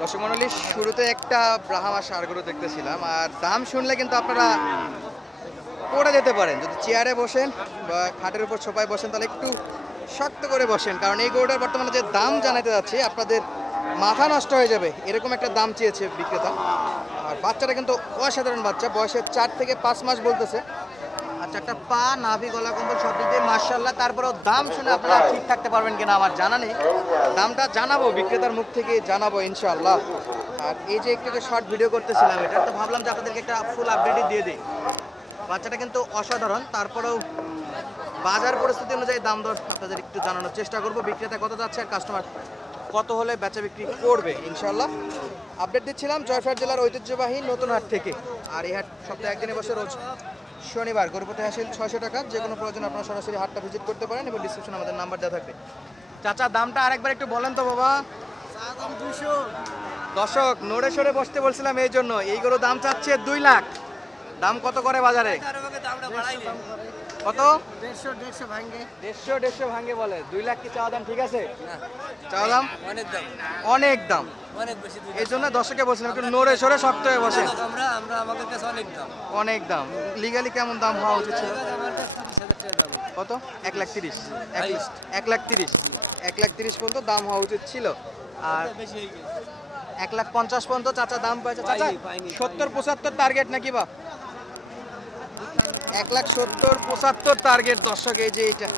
দর্শক মণ্ডলী, শুরুতে একটা ব্রাহ্মা ষাঁড় গরু দেখতেছিলাম, আর দাম শুনলে কিন্তু আপনারা পড়ে যেতে পারেন। যদি চেয়ারে বসেন বা খাটের উপর ছোপায় বসেন তাহলে একটু শক্ত করে বসেন, কারণ এই গরুটার বর্তমানে যে দাম জানাতে যাচ্ছে আপনাদের মাথা নষ্ট হয়ে যাবে, এরকম একটা দাম চেয়েছে বিক্রেতা। আর বাচ্চাটা কিন্তু অসাধারণ বাচ্চা, বয়সে 4 থেকে 5 মাস বলতেছে। আর 4টা পা, নাভি, গলা কম্বল সব দিক দিয়ে মাশাআল্লাহ। তারপরেও দাম শুনে আপনারা ঠিক থাকতে পারবেন কিনা আমার জানা নেই, দামটা জানাবো, বিক্রেতার মুখ থেকে জানাবো ইনশাআল্লাহ। আর এই যে একটু শর্ট ভিডিও করতেছিলাম, এটা তো ভাবলাম যে আপনাদেরকে একটা ফুল আপডেটই দিয়ে দিই। বাচ্চাটা কিন্তু অসাধারণ, তারপরেও বাজার পরিস্থিতি অনুযায়ী দাম দর আপনাদের একটু জানানোর চেষ্টা করব। বিক্রেতা কত যাচ্ছে আর কাস্টমার কত হলে বেচা বিক্রি করবে ইনশাআল্লাহ আপডেট দিচ্ছিলাম জয়পুরহাট জেলার ঐতিহ্যবাহী নতুন হাট থেকে। আর এই হাট সপ্তাহে একদিনে বসে রোজ শনিবার। গরুপতি হাসিল 600 টাকা। যে কোনো প্রয়োজন আপনারা সরাসরি হাটটা ভিজিট করতে পারেন এবং ডিসক্রিপশনে আমাদের নাম্বার দেওয়া থাকবে। চাচা দামটা আরেকবার একটু বলেন তো বাবা। দর্শক নড়ে সরে বসতে বলছিলাম এই জন্য, এই গরু দাম চাচ্ছে 2 লাখ। দাম কত করে বাজারে? কত? 150 ভাঙে বলে। 2 লাখ কি চাওয়া দাম ঠিক আছে? চাওয়া দাম অনেক দাম, এই জন্য দর্শকে বলছিলাম একটু নড়ে সরে শক্ত হয়ে বসে। অনেক দাম। লিগালি কেমন দাম হওয়া উচিত ছিল? কত? 1,30,000। 1,30,000 1,30,000 পর্যন্ত দাম হওয়া উচিত ছিল। আর 1,50,000 পর্যন্ত চাচা দাম পাইছে। চাচা 70-75 টার্গেট নাকি বা? 1,70,75 টার্গেট দর্শক। এই যে এইটা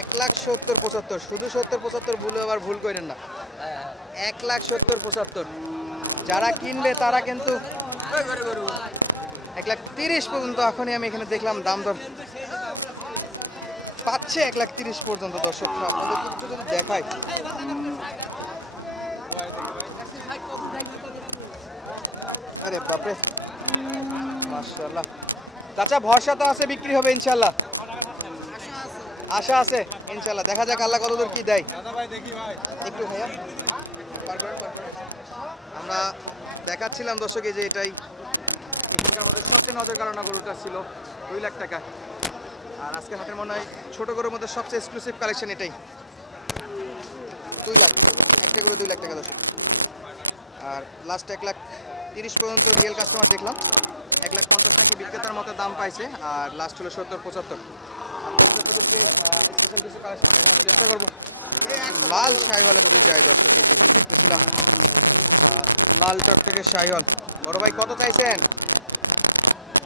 1,70,75, শুধু 70-75 ভুলে আবার ভুল করেন না। 1,70,75 যারা কিনবে তারা কিন্তু 1,30,000 পর্যন্ত এখনই আমি এখানে দেখলাম দাম দর পাচ্ছে 1,30,000 পর্যন্ত। দর্শক আপনাদের একটু যদি দেখাই, আরে বাপরে মাশাআল্লাহ। চাচা ভরসা তো আছে, বিক্রি হবে ইনশাআল্লাহ? আশা আছে ইনশাআল্লাহ। দেখা যাক আল্লাহ কতদূর কি দেয়। একটু ভাইয়া আমরা দেখাচ্ছিলাম দর্শক, এই যে এটাই এখানকার মধ্যে সবচেয়ে নজর কাড়ানো গরুটা ছিল 2 লাখ টাকা। আর আজকে হাটের মনে হয় ছোট গরুর মধ্যে সবচেয়ে এক্সক্লুসিভ কালেকশন এটাই। 2 লাখ, একটা গরু 2 লাখ টাকা দর্শক। আর লাস্ট 1,30,000 পর্যন্ত রিয়েল কাস্টমার দেখলাম। 1,50,000 নাকি বিক্রেতার মতো দাম পাইছে। আর লাস্ট হলো 70-75। চেষ্টা করবো। লাল শাহিওয়ালে যদি যাই দর্শক, যেখানে দেখতেছিলাম লাল চট থেকে শাহিওয়াল। বড় ভাই কত চাইছেন?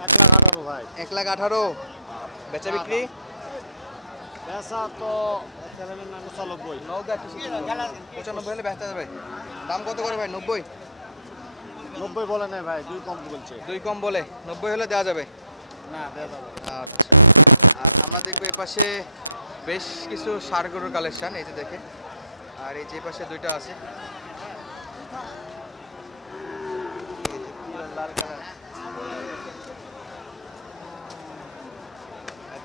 1,18,000 ভাই। 1,18,000 বেচা বিক্রি? বেচা তো 95 95 হলে বেচা যাবে। দাম কত করে ভাই? 90? 90 বলে নাই ভাই, 2 কম বলছে। 2 কম বলে 90 হলে দেওয়া যাবে না, দেওয়া যাবে। আচ্ছা। আর আমরা দেখবো এপাশে বেশ কিছু ষাঁড় গরুর কালেকশন, এই যে দেখে। আর এই যে পাশে 2টা আছে, লাল কালার।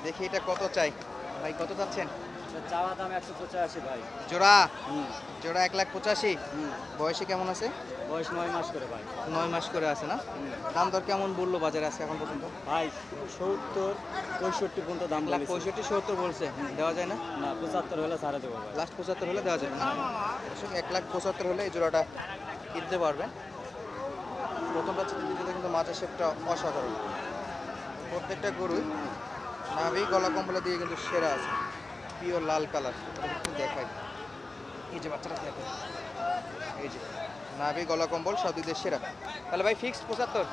দেখি এটা কত চাই ভাই, কত চাচ্ছেন? চাওয়া দাম 185 ভাই। জোড়া? জোড়া 1,85,000। বয়সে কেমন আছে? বয়স 9 মাস করে ভাই। 9 মাস করে আছে না? দাম দর কেমন বললো বাজারে আছে এখন পর্যন্ত? ভাই 70-65 পর্যন্ত দাম বলেছে। 65-70 বলছে, দেওয়া যায় না? না, 75 হলে ছাড়া দেবো ভাই। লাস্ট 75 হলে দেওয়া যাবে না? 1,75,000 হলে এই জোড়াটা কিনতে পারবেন। প্রথমটা দ্বিতীয়টা কিন্তু মাছের শেপটা অসাধারণ। প্রত্যেকটা গরুই নাভি, গলা কম্বলা দিয়ে কিন্তু সেরা আছে, পিওর লাল কালার। একটু দেখাই, এই যে বাচ্চাটা দেখেন, এই যে নাভি, গলা কম্বল সব দিক দিয়ে সেরা। তাহলে ভাই ফিক্সড 75?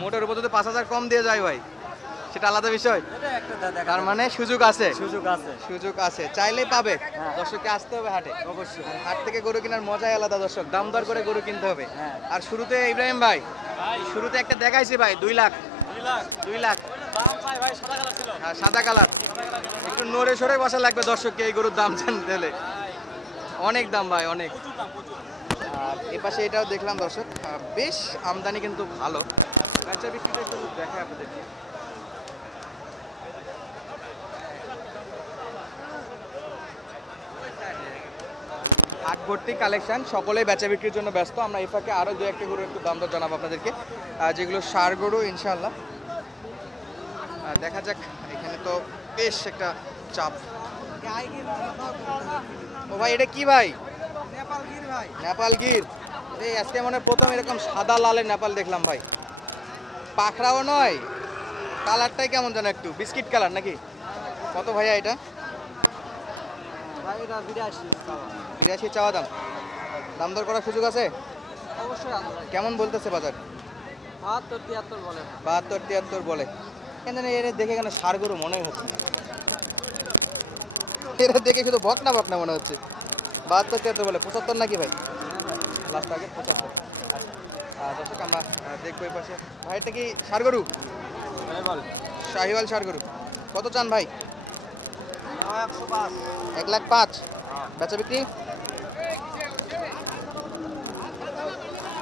মোটের উপর যদি 5,000 কম দিয়ে যায় ভাই সেটা আলাদা বিষয়। তার মানে সুযোগ আছে? সুযোগ আছে, চাইলেই পাবে। দর্শককে আসতে হবে হাটে অবশ্যই। হাট থেকে গরু কেনার মজাই আলাদা দর্শক, দাম দর করে গরু কিনতে হবে। আর শুরুতে ইব্রাহিম ভাই, শুরুতে একটা দেখাইছি ভাই 2 লাখ। 2 লাখ হ্যাঁ, সাদা কালার। একটু নড়ে সরে বসা লাগবে দর্শককে এই গরুর দাম জানতে হলে। অনেক দাম ভাই, অনেক। আর এপাশে এটাও দেখলাম দর্শক, বেশ আমদানি কিন্তু ভালো। বেচা বিক্রিটা একটু দেখায় আপনাদেরকে। হাট ভর্তি কালেকশন, সকলেই বেচা বিক্রির জন্য ব্যস্ত। আমরা এই ফাঁকে আরও 2-1টা গরু একটু দাম দর জানাবো আপনাদেরকে, যেগুলো ষাঁড় গরু ইনশাআল্লাহ। দেখা যাক। এখানে তো বেশ একটা চাপ। ও ভাই এটা কি ভাই? নেপাল গির। এই আজকে মনে হয় প্রথম এরকম সাদা লালের নেপাল দেখলাম ভাই। পাখরাও নয়, কালারটাই কেমন যেন একটু বিস্কিট কালার নাকি? কত ভাইয়া এটা? ভাই এটা 82 বিরাশি চাওয়া দাম। দাম দর করার সুযোগ আছে? অবশ্যই আছে ভাই। কেমন বলতেছে বাজার? 72 73 বলে। 72 73 বলে। কেন জানি এর দেখে কেন ষাড় গরু মনেই হচ্ছে না। এরা দেখে শুধু বকনা বকনা মনে হচ্ছে। 72 73 বলে। 75 নাকি ভাই? লাস্ট আগে 75। দর্শক আমরা দেখবো এই পাশে। ভাই এটা কি ষাড় গরু? ভাই বল। শাহিওয়াল ষাড় গরু। কত চান ভাই? 105। 1,05,000। বেচা বিক্রি?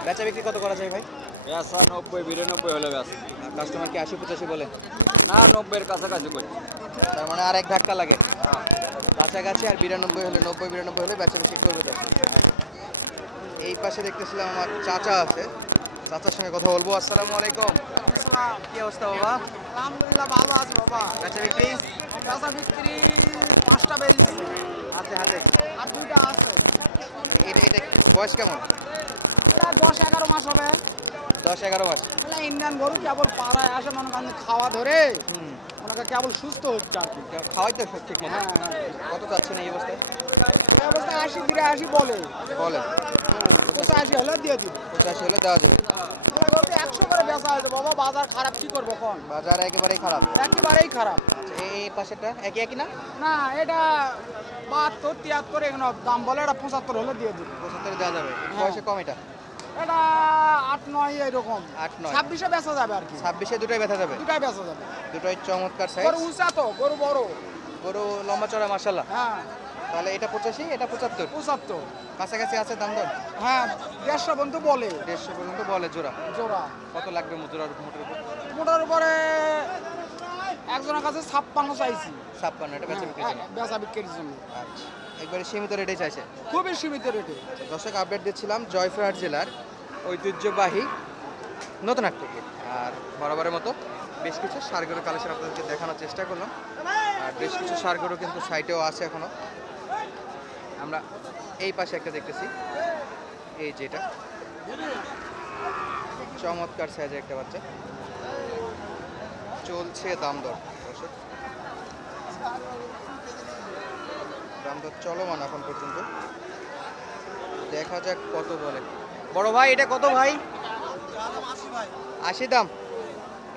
বেচা বিক্রি কত করা যায় ভাই? বেচা 90 92 হলে বেচা। কাস্টমার কি 80 85 বলে? না 90 এর কাছাকাছি করি। তার মানে আর এক ধাক্কা লাগে। কাছাকাছি আর 92 হলে 90 92 হলে বেচা বিক্রি করবে তো। এই পাশে দেখতেছিলাম আমার চাচা আছে, চাচার সঙ্গে কথা বলবো। আসসালামু আলাইকুম। কি অবস্থা বাবা? আলহামদুলিল্লাহ ভালো আছে বাবা। বেচা বিক্রি বেচা বিক্রি 5টা বেজেছে হাতে হাতে। আর 2টা আছে। এটা এটা বয়স কেমন? এটা 10-11 মাস হবে। 10-11 মাস। এটা ইন্ডিয়ান গরু কেবল পাড়ায় আসে মনে করেন খাওয়া ধরে হুম। ওনাকে কেবল সুস্থ হচ্ছে আর কি। খাওয়াই তো ঠিক মতো। হ্যাঁ হ্যাঁ কত চাচ্ছেন এই অবস্থায়? এই অবস্থায় 80-82 বলে। বলেন। 85 হলে দিয়ে দিব। 85 হলে দেওয়া যাবে। এগুলা গরু তো 100 করে বেচা হয়েছে বাবা। বাজার খারাপ কি করবো কোন? বাজার একেবারেই খারাপ। একেবারেই খারাপ। এই পাশেটা একই একই না? না এটা 72-73 এগুলো দাম বলে। এটা 75 হলে দিয়ে দিব। 75 দেওয়া যাবে। বয়সে কম এটা। এটা 8-9 এরকম। 8-9। 26-এ বেচা যাবে আর কি। 26-এ দুটোই ব্যথা যাবে। দুটাই বেচা যাবে। দুটোই চমৎকার সাইজ। গরু উঁচা তো, গরু বড়। গরু লম্বা চড়া মাশাআল্লাহ। হ্যাঁ তাহলে এটা 85 এটা 75। 75। কাছাকাছি আছে দাম দর? হ্যাঁ 150 বন্ধু বলে 150 পর্যন্ত বলে জোড়া। জোড়া। কত লাগবে জোড়ার মোটের উপর? মোটার উপরে একজনের কাছে 56 চাইছি। 56 এটা বেচা বিক্রির জন্য। বেচা বিক্রির জন্য আচ্ছা, একবারে সীমিত রেটে চাইছে। খুবই সীমিত রেটে। দর্শক আপডেট দিচ্ছিলাম জয়পুরহাট জেলার ঐতিহ্যবাহী নতুনহাট থেকে। আর বরাবরের মতো বেশ কিছু ষাড়গরু কালেকশন আপনাদেরকে দেখানোর চেষ্টা করলাম। আর বেশ কিছু ষাড়গরু কিন্তু সাইটেও আছে এখনো। আমরা এই পাশে একটা দেখতেছি, এই যেটা চমৎকার সাইজের একটা বাচ্চা। চলছে দাম দর দর্শক, দাম দর চলমান এখন পর্যন্ত। দেখা যাক কত বলে। বড় ভাই এটা কত ভাই? 80 দাম।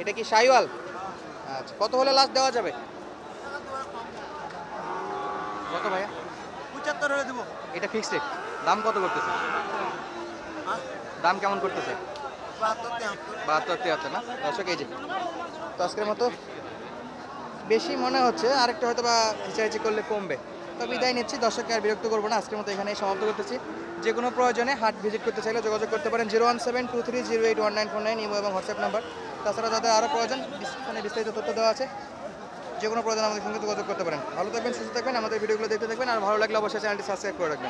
এটা কি শাহিওয়াল? আচ্ছা, কত হলে লাস্ট দেওয়া যাবে? কত ভাইয়া? 75 হলে দেব। এটা ফিক্সড রেট। দাম কত করতেছে? দাম কেমন করতেছে? 72-73 না দর্শক। এই যে তো আজকের মতো বেশি মনে হচ্ছে, আরেকটা হয়তো বা হিচাহিচি করলে কমবে। তো বিদায় নিচ্ছি, দর্শককে আর বিরক্ত করবো না। আজকের মতো এখানেই সমাপ্ত করতেছি। যে কোনো প্রয়োজনে হাট ভিজিট করতে চাইলে যোগাযোগ করতে পারেন 01723081949 ইমো এবং হোয়াটসঅ্যাপ নাম্বার। তাছাড়া যাদের আরও প্রয়োজন এখানে বিস্তারিত তথ্য দেওয়া আছে। যে কোনো প্রয়োজন আমাদের সঙ্গে যোগাযোগ করতে পারেন। ভালো থাকবেন, সুস্থ থাকবেন, আমাদের ভিডিওগুলো দেখতে থাকবেন। আর ভালো লাগলে অবশ্যই চ্যানেলটি সাবস্ক্রাইব করে রাখবেন।